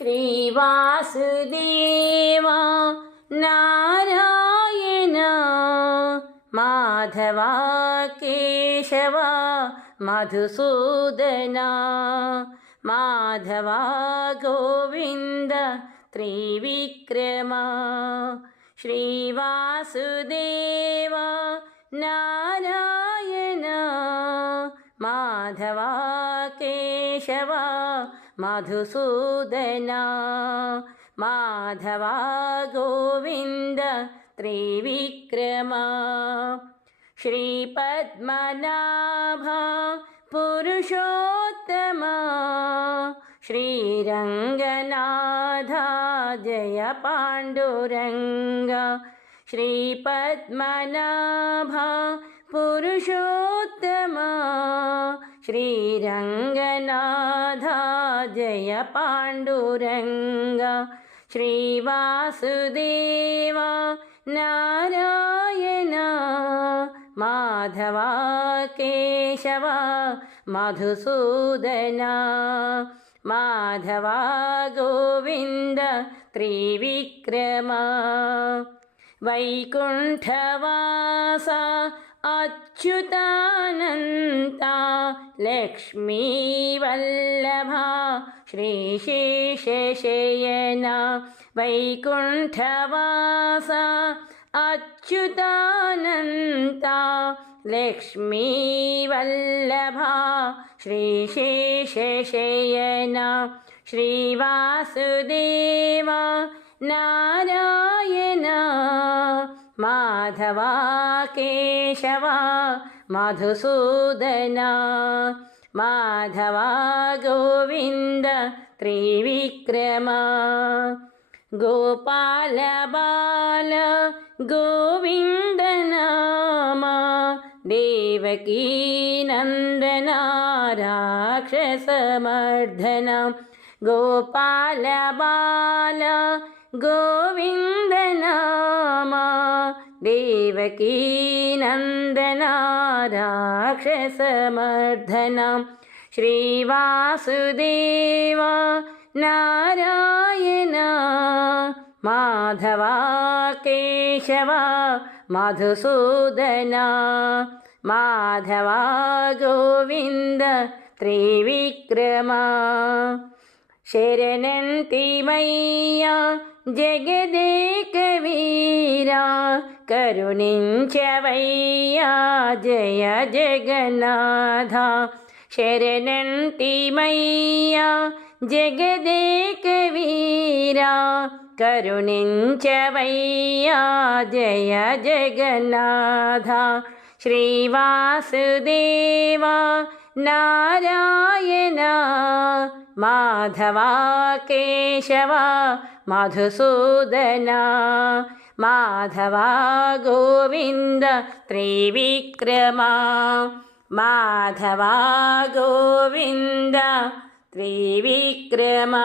श्रीवासुदेवा Narayana Madhava Keshava Madhusudana Madhava Govinda Trivikrama श्रीवासुदेवा Narayana Madhava Keshava Madhusudana Madhava Govinda Trivikrama श्रीपद्मनाभा Purushottama श्रीरङ्गनाथा Jai Pandurang श्रीपद्मनाभा Purushottama श्रीरङ्गनाथा Jai Pandurang श्रीवासुदेवा Narayana. Madhava Keshava Madhusudana. Madhava Govinda Trivikrama. वैकुण्ठवासा अच्युतानन्ता लक्ष्मीवल्लभा श्रीशेषशयना वैकुण्ठवासा अच्युतानन्ता लक्ष्मीवल्लभा श्रीशेषशयना श्रीवासुदेवा Narayana Madhava Keshava Madhusudana Madhava Govinda Trivikrama. गोपालबाल गोविन्दनामा। देवकीनन्दना राक्षसमर्दना गोपालबाल गोविन्दनामा। देवकीनन्दना राक्षसमर्दना श्रीवासुदेवा Narayana Madhava Keshava Madhusudana Madhava Govinda Trivikrama. शरणन्ति मय्या जगदेकवीरा करुणिञ्चवय्या Jai Jagannatha. शरणन्ति मय्या जगदेकवीरा। करुणिञ्चवय्या Jai Jagannatha. श्रीवासुदेवा Narayana. Madhava Keshava Madhusudana Madhava Govinda Trivikrama. Madhava Govinda Trivikrama